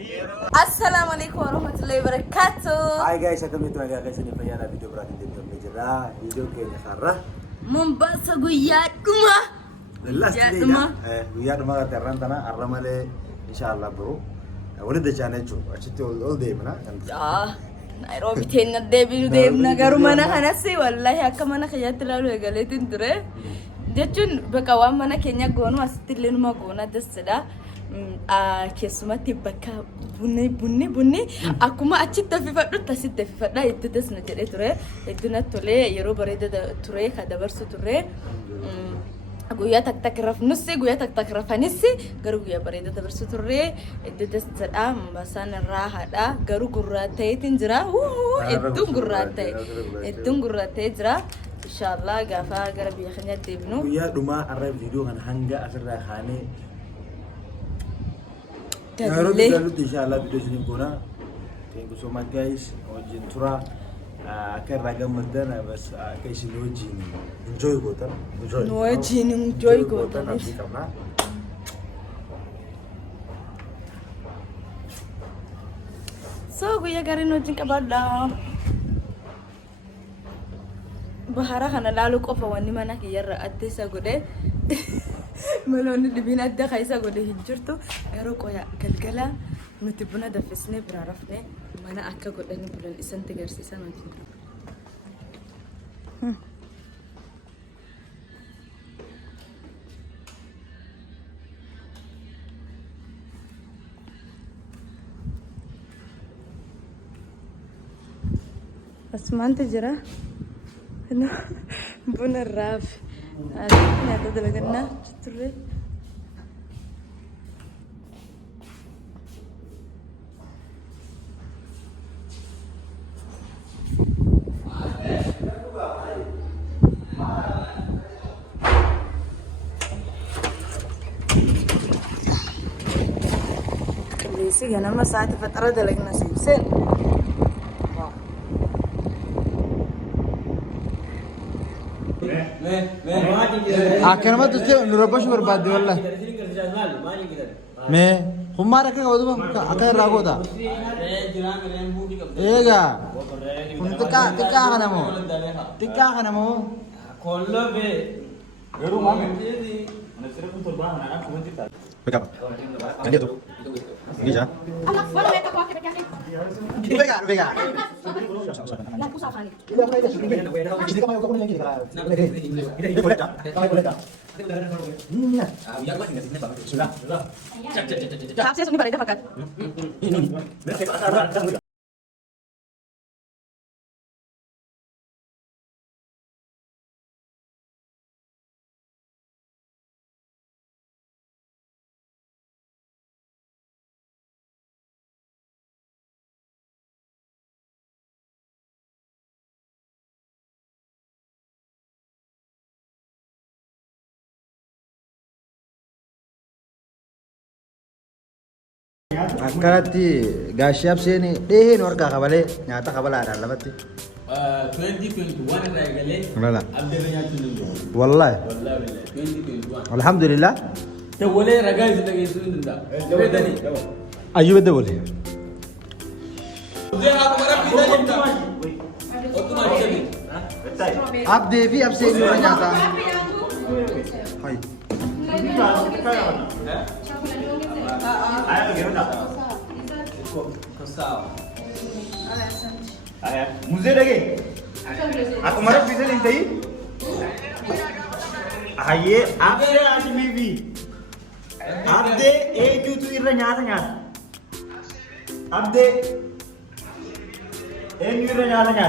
السلام عليكم ورحمة الله وبركاته. Hi guys, welcome to my guys. Ini penyanyi video berarti video kayaknya sarah. Mombasa guyat kuma. Last day dah. Guyat rumah terang tanah arramale insyaallah bro. Boleh deh channel cu. Acete all day mana? Nairobi tena debi nagaru mana hanasi wallahi akka mana khayat lalu egaletin ture. Jechun bakawan mana Kenya gono astilin ma gona dasda. Kesumati baka bunni akuma achitta fi faddu tasitta fi fadda ittas na jede ture iduna tole yero barida ture kada barsu ture guya tak rafnusi guya tak rafanisi garu guya barida barsu ture iddas sada basan rahada garu gurrate tinjra itun gurrate jra inshallah gafa garabi khanya tibnu guya duma arab video kan hanga asra khane Nairobi dalu inshallah video sini guna. Thank you so much guys. Ojin tura akan ragam madana bas kayak sini ojin enjoy gotan. Enjoy gotan nanti karena so guya garin ojin kabada bahara kana lalu qofa wani mana kiyarra adisa gode ملون دبينا ده خايسة قده هجرتو قالوا قويا قلقلا نتبنا دفسني برعرفني ما أنا أكا قده نبلن إسان تجرسي سنة تجرب بس ما أنت جرا هنا بنا الراف ini ada dalaganna citre lisi gana ma saat fatara dalagna sen akhirnya mah tuh sih nurabas berbadi wallah. Me, kemarin kan waktu akhir ragu dah. Iya, tika kan kamu. Kalau be, rumah menjadi. Backup. Kan dia tuh. Ini aja. Bega. Laku safani. Jadi kamu yang kamu lagi ini boleh tak? Boleh tak? Sudah. Saya suni barida fakat. Ini. Akkaratti gaashaab seeni dheheen warqa qabale nyaata qabalaadhaan lamatti 2021 irraa eegalee Lala. abdii nyaachuun danda'u. wallahi 2021. alhamdulillah Tawwalee ragaa isin dhageessuu hin danda'u. Beekanii. ayyuba dawale abdee fi abseen yoo nyaata hay Muzee dhagee akkuma rabbisa hin ta'in hayyee abdee ashimii fi abdee eenyutu irra nyaata abdee eenyu irra nyaata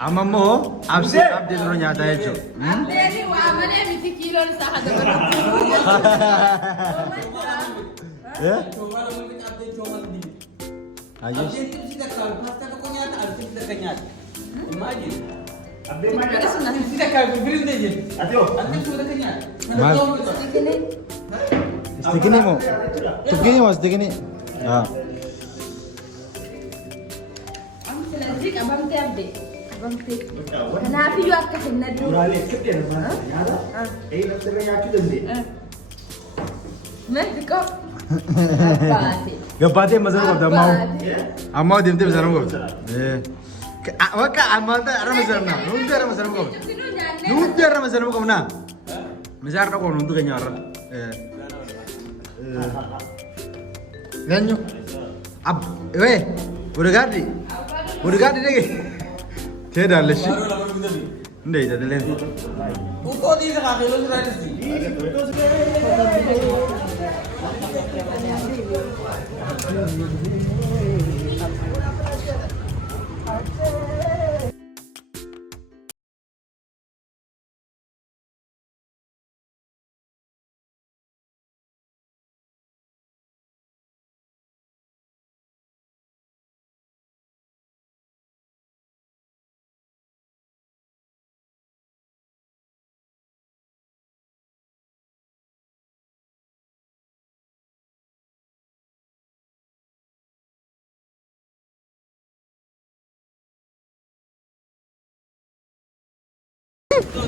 amammoo abdee dura nyaata jechuudha. Abdeeni waa malee miti kiiloon isaa hada Ayo. Imagine. Abdee maal Mana jedha? sana sisa kayu green deh je. Atio. Anda sudah kenyang. Mal. Gini. Istikini mo. Tukini mo, istikini. Ah. Selanjutnya abang teh abdi. Abang teh. Kenapa you akka kenna dulu? Duraalee akkatti nama nyaata. Naftirra nyaachuu dandeenya. Nanti kok. Apa Gabaatee masaruu qabda ammaa. Gabaatee. Ammaa deemtee masaruu qabda. Wakka ammaa ara masaruu qabna. Hundi ara masaruu qabna. Hundi ara masaruu qabna. Masar dhaqoo hundi keenya ara. Ganyo. Ab, weh, bodyguard. Bodyguard deh. Saya dah lesu. Baru lama kita bi. Ndai dah dah. Uko di sa kakilo sa rades di.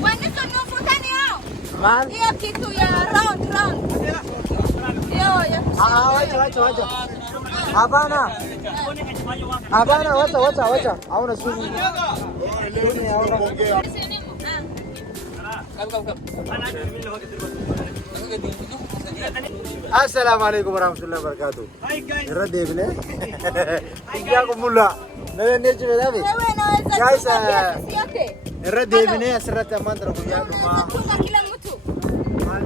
Wanti sun nufutan yao. Mal. Iya gitu ya, round. Yo, ya. Wacha. Hapana. Hapana, wacha. Hauna sumu. Sini. Kam. Assalamualaikum warahmatullahi wabarakatuh. Hi guys. Irra deebine. Iyyakum mulla. Naannoo jiru dhabe. Guys, irra deebine asirratti ammaan tana guyyaa dhumaa. Maal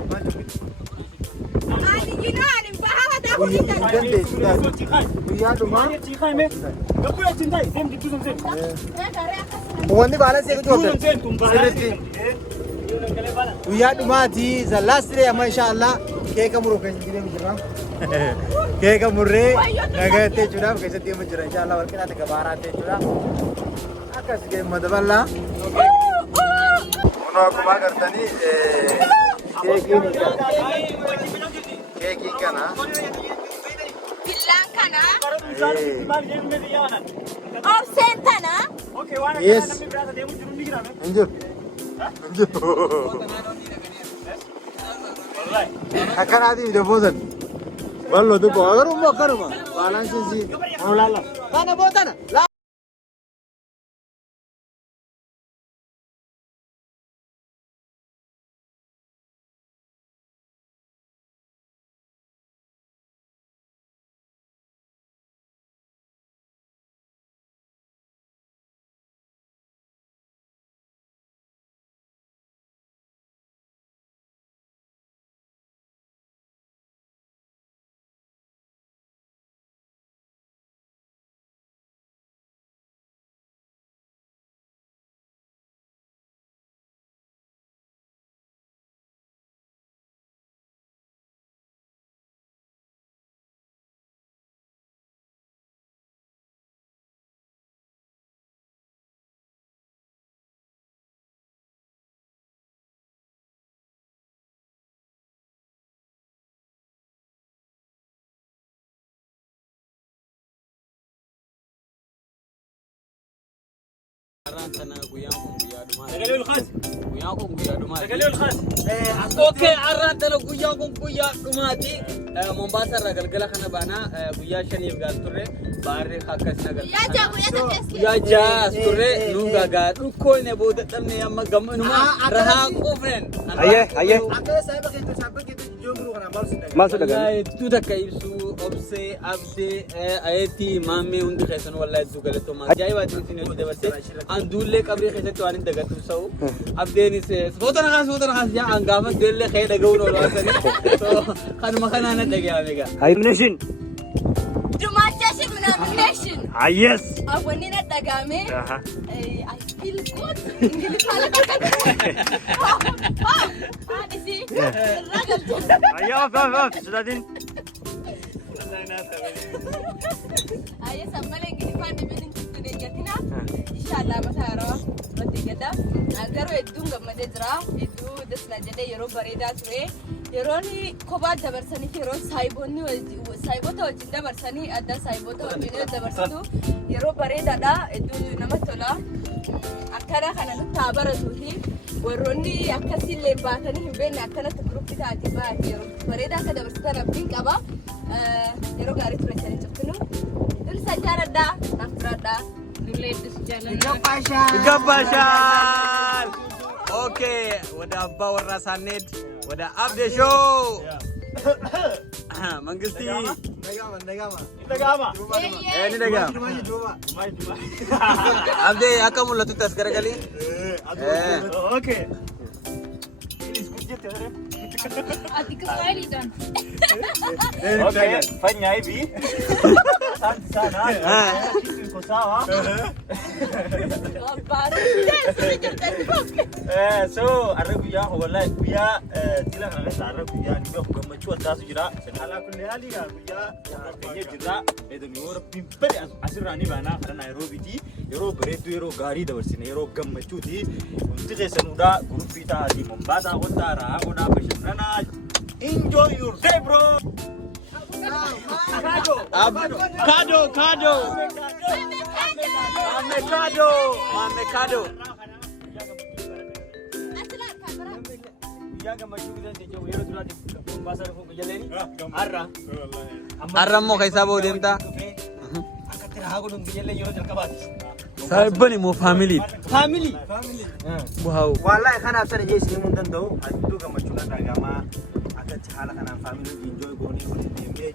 guyyaa dandeessu guyyaa dhumaa. Wanti baala seequ joote. Sirriitti. Guyyaa dhumaati the last day amma inshallah keeka muruu keessatti deemu jirra. Keeka murree nagaatti jechuudhaaf keessatti deemu jira inshallah wal qinaate gabaaraatti jechuudha. Akkas deemma daballaa. Kunoo akkuma agartanii keekiin kana. Bilang kana. Obsen kana. Yes. Injur. Akkanaati video boosan. Ballo tu kau agar umur karuma. Balance sih. Mau lala. Kana bosan. Oke, arran tana guyyaa dhumaati. Mombasa irraa galgala kana baana guyyaa shaniif gaas turre baarri akkas nagar. Guyyaa jaas turre nu gagaa dhukkoone booda dhabne amma gammanuma rahaa qofren. Aye. Maksud Wallahi tu takka ibsu obse abde ayeti mamme hundi keessan wallahi zu galatoma. Ajaa'iba isin hojii dabarse an duulle qabri keessatti waan dagatu sa'u abdeenis foto na kaas yaa an gaafa duulle kee dhaga'uun olaasani. So kanuma kanaan dhaga'ame gaa. Hibnation. Dumaachashii nomination. Yes. Awwanni na dhaga'ame. I feel good. Ingiliffaan haadhisi. Ragaltu. Off. Sudah din. Ayah sambil Ingiliffaan deebiin jirtu deeggartina. Inshallah mata hedduun gammadee jira. Hedduu dasna jedhee yeroo bareedaa ture. Yeroon kophaa dabarsanii fi yeroo saayibota wajjin dabarsanii adda saayibota wajjin dabarsitu yeroo bareedaadha. Hedduu namatti tola. Akkana kana nutti haa baratuufi warroonni akkasiillee baatanii hin beekne akkanatti guruppii taatee baatee yeroo bareedaa akka dabarsitan abdiin qaba. Yeroo gaarii ture sanii cuftinu. Dursa jaaladhaa naaf turadhaa. Dullee heddus jaaladhaa. Gabbashaan. Okay, wada abbaa warraa Saaned, wada Abdee Show. Mangisti. Nagama. Ni nagama. Abdee akka mul'atutti as garagalii. Okay. Ati Kiswahiliidhaan. Okay, fanya hivi. Asante sana. Iko sawa. So arabiya wallahi biya tila kana sa arabiya ni ko gammachu tasu jira ala kulli hali ga biya kenya jira edo mi wora pimpere asirani bana kana Nairobi ti yero beredu yero gari da warsine yero gammachu ti unti jesanuda grupita di Mombasa ondara ona bashanana. Enjoy your day, bro. Avocado. Arrammo kaisa bodenta. Saibani mo family. Wow. Wallahi kana sana je shi mun dan dawo a duka macula daga ma akan ci hala kana family enjoy goni wani dembe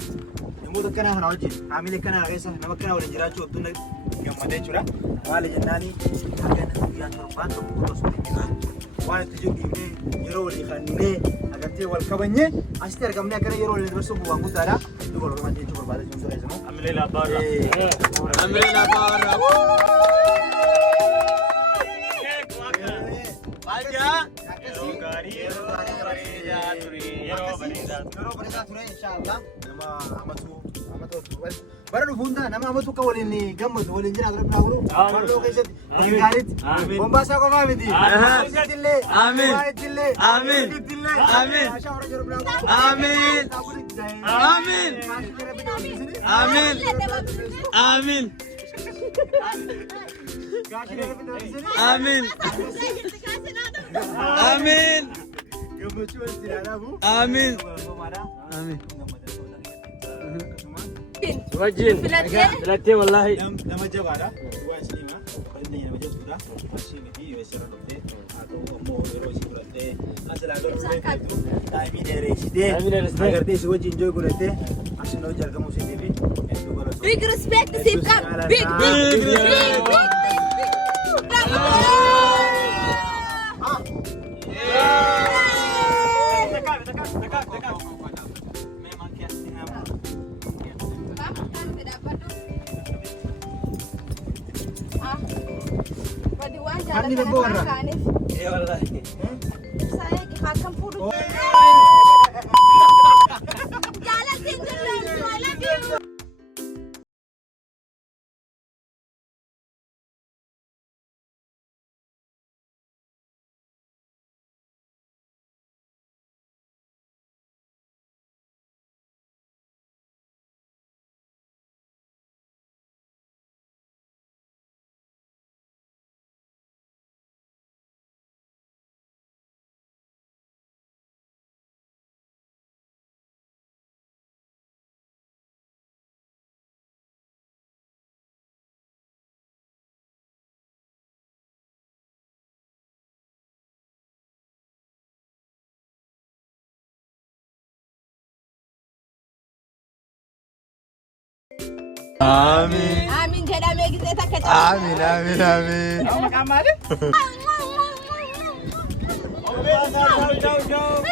mu da kana hana waje family kana gaisa na makana wala jira ciwo tun gamade cura wala jannani haka na ya turban da ko so ne wala tije dimbe yero wali khanne agante wal kabanye astar gamne kana yero wali basu bu wangu tara duko lo manje ci barbada ci so gaisa no amlela barra Aja. Yero gari ture inshallah. Nama amatu baru bunda nama amatu kawalin ni gammatu walin jina rabbi aguru. Baru keset garit. Bombasa ko famidi. Amin. Wajin. Filatnya wallahi. Nama jabara. Dua islima. Ini nama jabara. Masih ni wesera dokter. Atau mau erosi berarti. Asal ada orang itu. Time dari sini. Agar dia semua enjoy berarti. Asal no jaga musik TV. Big respect to Sipka. Big. Kami ni borra. Eh wallahi. Saya akan puru. Jalan tinggal I love you. Amin jedhamee gisee takka Amin. Kamu kamar? Ciao.